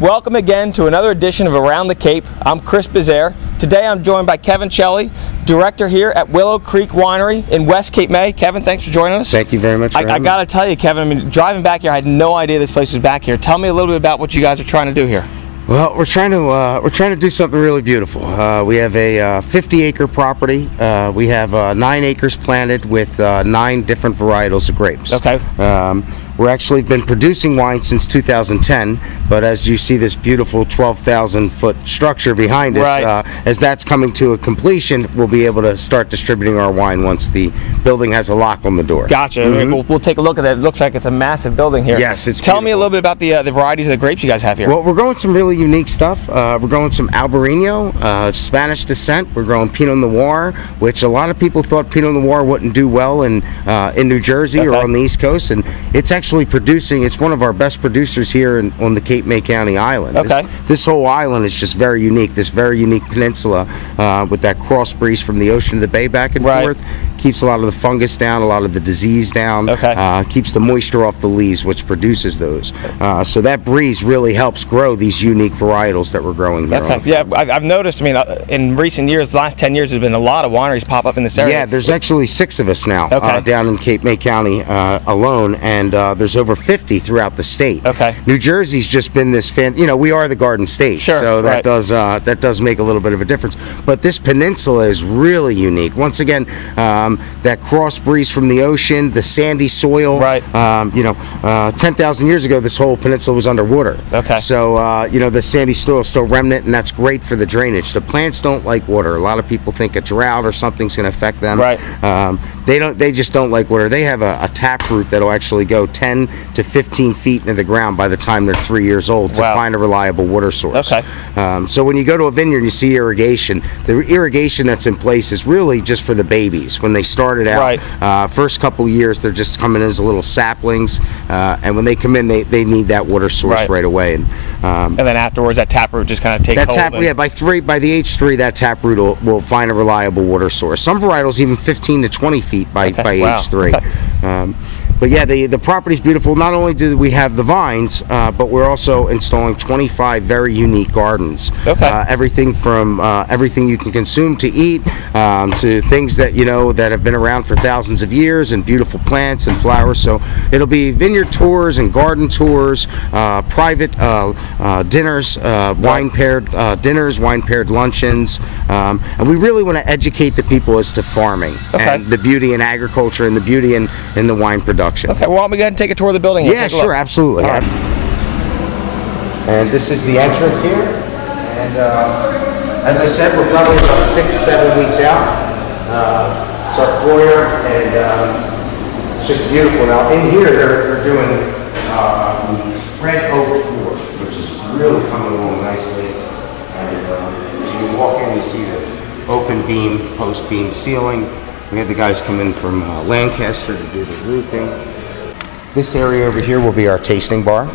Welcome again to another edition of Around the Cape. I'm Chris Bezaire. Today I'm joined by Kevin Shelley, director here at Willow Creek Winery in West Cape May. Kevin, thanks for joining us. Thank you very much. I got to tell you, Kevin, I mean, driving back here, I had no idea this place was back here. Tell me a little bit about what you guys are trying to do here. Well, we're trying to do something really beautiful. We have a 50-acre property. We have 9 acres planted with 9 different varietals of grapes. Okay. We're actually been producing wine since 2010, but as you see this beautiful 12,000-foot structure behind us, right. As that's coming to a completion, we'll be able to start distributing our wine once the building has a lock on the door. Gotcha. Mm-hmm. We'll take a look at that. It looks like it's a massive building here. Yes, it's Tell beautiful. me a little bit about the varieties of the grapes you guys have here. Well, we're growing some really unique stuff. We're growing some Albarino, Spanish descent. We're growing Pinot Noir, which a lot of people thought Pinot Noir wouldn't do well in New Jersey or on the East Coast, and it's actually producing. It's one of our best producers here on the Cape May County Island. Okay. This whole island is just very unique. This very unique peninsula with that cross breeze from the ocean to the bay back and forth. Keeps a lot of the fungus down, a lot of the disease down, keeps the moisture off the leaves, which produces those. So that breeze really helps grow these unique varietals that we're growing here. Okay. Yeah, I've noticed, I mean, in recent years, the last 10 years, there's been a lot of wineries pop up in this area. Yeah, there's actually 6 of us now down in Cape May County alone, and there's over 50 throughout the state. Okay. New Jersey's just been this we are the Garden State, so that does make a little bit of a difference. But this peninsula is really unique. Once again, that cross breeze from the ocean, the sandy soil. 10,000 years ago, this whole peninsula was underwater. Okay. So the sandy soil is still remnant, and that's great for the drainage. The plants don't like water. A lot of people think a drought or something's going to affect them. Right. They just don't like water. They have a tap root that'll actually go 10 to 15 feet into the ground by the time they're 3 years old to find a reliable water source. Okay. So when you go to a vineyard and you see irrigation, the irrigation that's in place is really just for the babies. When they started out, first couple years, they're just coming as little saplings, and when they come in, they need that water source right away. And then afterwards, that taproot just kind of takes hold. By the age 3, that taproot will find a reliable water source. Some varietals even 15 to 20 feet by age 3. But yeah, the property's beautiful. Not only do we have the vines, but we're also installing 25 very unique gardens. Everything from everything you can consume to eat, to things that that have been around for thousands of years, and beautiful plants and flowers. So it'll be vineyard tours and garden tours, private dinners, wine paired dinners, wine paired luncheons, and we really want to educate the people as to farming and the beauty in agriculture and the beauty in the wine production. Okay, well, why don't we go ahead and take a tour of the building here? Yeah, sure, absolutely. Right. And this is the entrance here. And as I said, we're probably about 6-7 weeks out. It's our foyer, and it's just beautiful. Now, in here, they're doing the red oak floor, which is really coming along nicely. And as you walk in, you see the open beam, post beam ceiling. We had the guys come in from Lancaster to do the roofing. This area over here will be our tasting bar.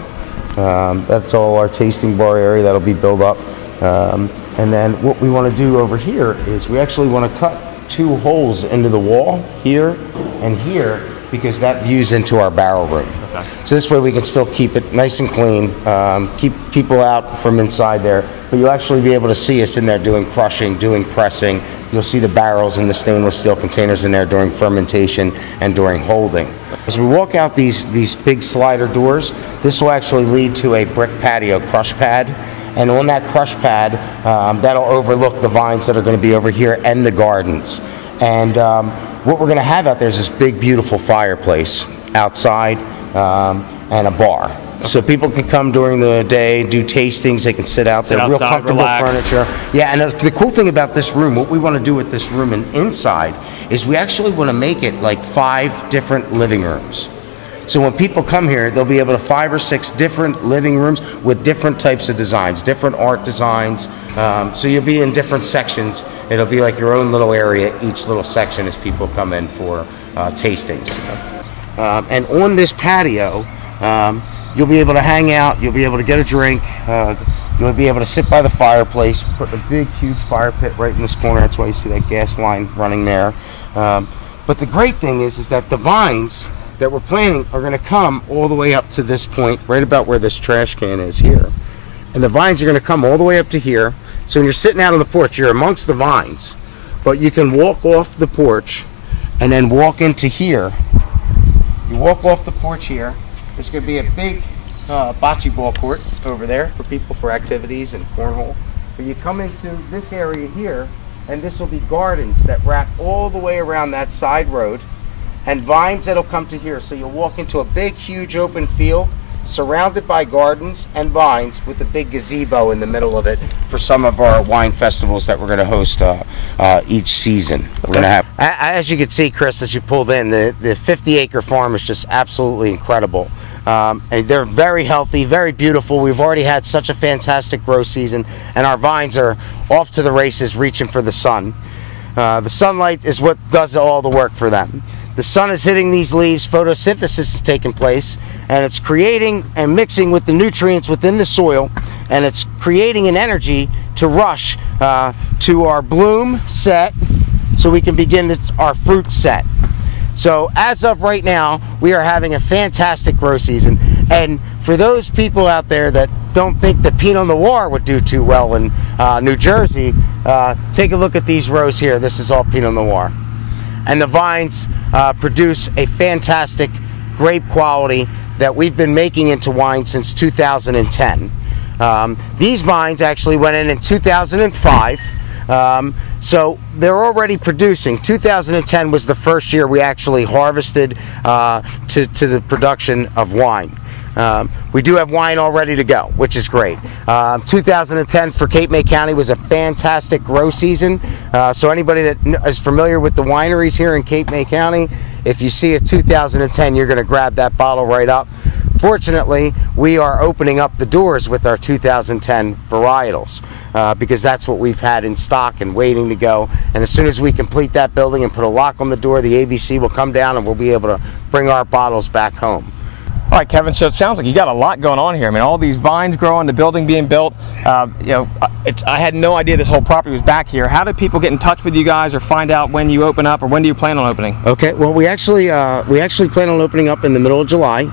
That's all our tasting bar area that'll be built up. And then what we want to do over here is we actually want to cut 2 holes into the wall here and here, because that views into our barrel room. So this way we can still keep it nice and clean, keep people out from inside there, but you'll actually be able to see us in there doing crushing, doing pressing. You'll see the barrels and the stainless steel containers in there during fermentation and during holding. As we walk out these big slider doors, this will actually lead to a brick patio crush pad. And on that crush pad, that'll overlook the vines that are going to be over here and the gardens. And what we're going to have out there is this big, beautiful fireplace outside and a bar. So people can come during the day, do tastings, they can sit out there, real comfortable furniture. Yeah, and the cool thing about this room, what we want to do with this room and inside, is we actually want to make it like 5 different living rooms. So when people come here, they'll be able to 5 or 6 different living rooms with different types of designs, different art designs. So you'll be in different sections. It'll be like your own little area, each little section, as people come in for tastings. And on this patio, you'll be able to hang out, you'll be able to get a drink, you'll be able to sit by the fireplace, put a big, huge fire pit right in this corner. That's why you see that gas line running there. But the great thing is that the vines that we're planting are going to come all the way up to this point, right about where this trash can is here. and the vines are going to come all the way up to here. So when you're sitting out on the porch, you're amongst the vines, but you can walk off the porch and then walk into here. You walk off the porch here. There's going to be a big bocce ball court over there for people for activities and cornhole. But you come into this area here, and this will be gardens that wrap all the way around that side road, and vines that'll come to here. So you'll walk into a big, huge open field surrounded by gardens and vines with a big gazebo in the middle of it for some of our wine festivals that we're going to host each season. We're going to have, as you can see, Chris, as you pulled in, the 50-acre farm is just absolutely incredible. And they're very healthy, very beautiful. We've already had such a fantastic grow season, and our vines are off to the races, reaching for the sun. The sunlight is what does all the work for them. The sun is hitting these leaves, photosynthesis is taking place, and it's creating and mixing with the nutrients within the soil, and it's creating an energy to rush to our bloom set so we can begin our fruit set. So as of right now, we are having a fantastic grow season, and for those people out there that don't think that Pinot Noir would do too well in New Jersey, take a look at these rows here. This is all Pinot Noir, and the vines produce a fantastic grape quality that we've been making into wine since 2010. These vines actually went in 2005. So they're already producing. 2010 was the first year we actually harvested to the production of wine. We do have wine all ready to go, which is great. 2010 for Cape May County was a fantastic grow season. So anybody that is familiar with the wineries here in Cape May County, if you see a 2010, you're going to grab that bottle right up. Fortunately, we are opening up the doors with our 2010 varietals because that's what we've had in stock and waiting to go. And as soon as we complete that building and put a lock on the door, the ABC will come down and we'll be able to bring our bottles back home. All right, Kevin, so it sounds like you got a lot going on here. I mean, all these vines growing, the building being built. You know, I had no idea this whole property was back here. How do people get in touch with you guys or find out when you open up, or when do you plan on opening? Okay, well, we actually plan on opening up in the middle of July.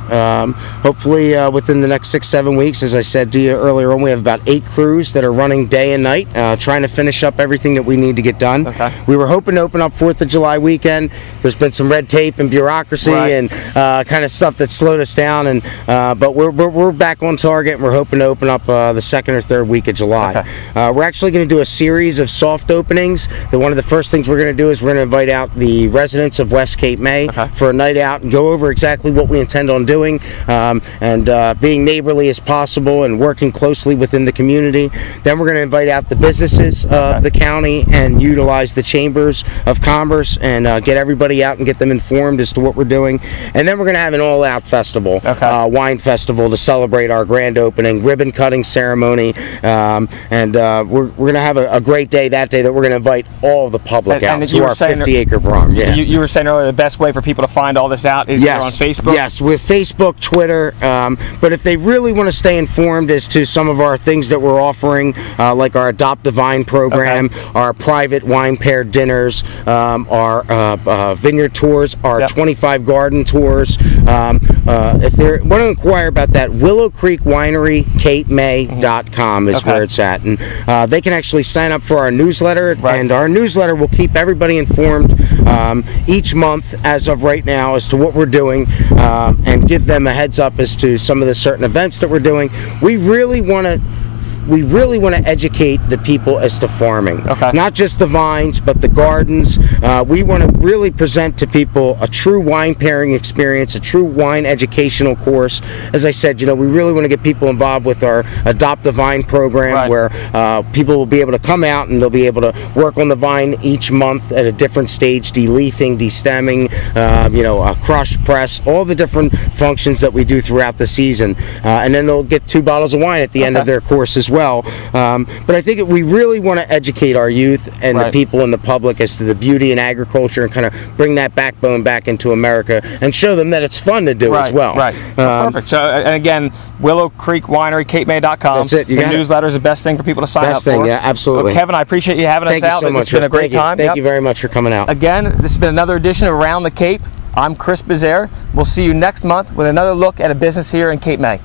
Hopefully within the next 6-7 weeks. As I said to you earlier on, we have about 8 crews that are running day and night, trying to finish up everything that we need to get done. Okay. We were hoping to open up 4th of July weekend. There's been some red tape and bureaucracy and kind of stuff that slowed us down. But we're back on target, and we're hoping to open up the 2nd or 3rd week of July. Okay. We're actually going to do a series of soft openings. One of the first things we're going to do is we're going to invite out the residents of West Cape May for a night out and go over exactly what we intend on doing, and being neighborly as possible and working closely within the community. Then we're going to invite out the businesses of the county and utilize the chambers of commerce and get everybody out and get them informed as to what we're doing. And then we're going to have an all-out festival. Wine festival to celebrate our grand opening, ribbon cutting ceremony, and we're going to have a great day that day that we're going to invite all the public out to our 50-acre farm. Yeah. You were saying earlier the best way for people to find all this out is on Facebook? Yes, with Facebook, Twitter, but if they really want to stay informed as to some of our things that we're offering, like our Adopt a Vine program, our private wine pair dinners, our vineyard tours, our 25 garden tours, if they want to inquire about that, Willow Creek Winery, CapeMay.com is where it's at. And they can actually sign up for our newsletter, and our newsletter will keep everybody informed each month as of right now as to what we're doing, and give them a heads up as to some of the certain events that we're doing. We really want to educate the people as to farming. Not just the vines, but the gardens. We want to really present to people a true wine pairing experience, a true wine educational course. As I said, you know, we really want to get people involved with our Adopt a Vine program, where people will be able to come out and they'll be able to work on the vine each month at a different stage, de-leafing, de-stemming, you know, crush, press, all the different functions that we do throughout the season. And then they'll get 2 bottles of wine at the end of their course as well. But I think we really want to educate our youth and the people in the public as to the beauty in agriculture, and kind of bring that backbone back into America and show them that it's fun to do as well. Perfect. So, and again, Willow Creek Winery, CapeMay.com. That's it. The newsletter is the best thing for people to sign up for. Best thing, yeah, absolutely. Well, Kevin, I appreciate you having us out. Thank you so much. It's been a great time. Thank you very much for coming out. Again, this has been another edition of Around the Cape. I'm Chris Bezaire. We'll see you next month with another look at a business here in Cape May.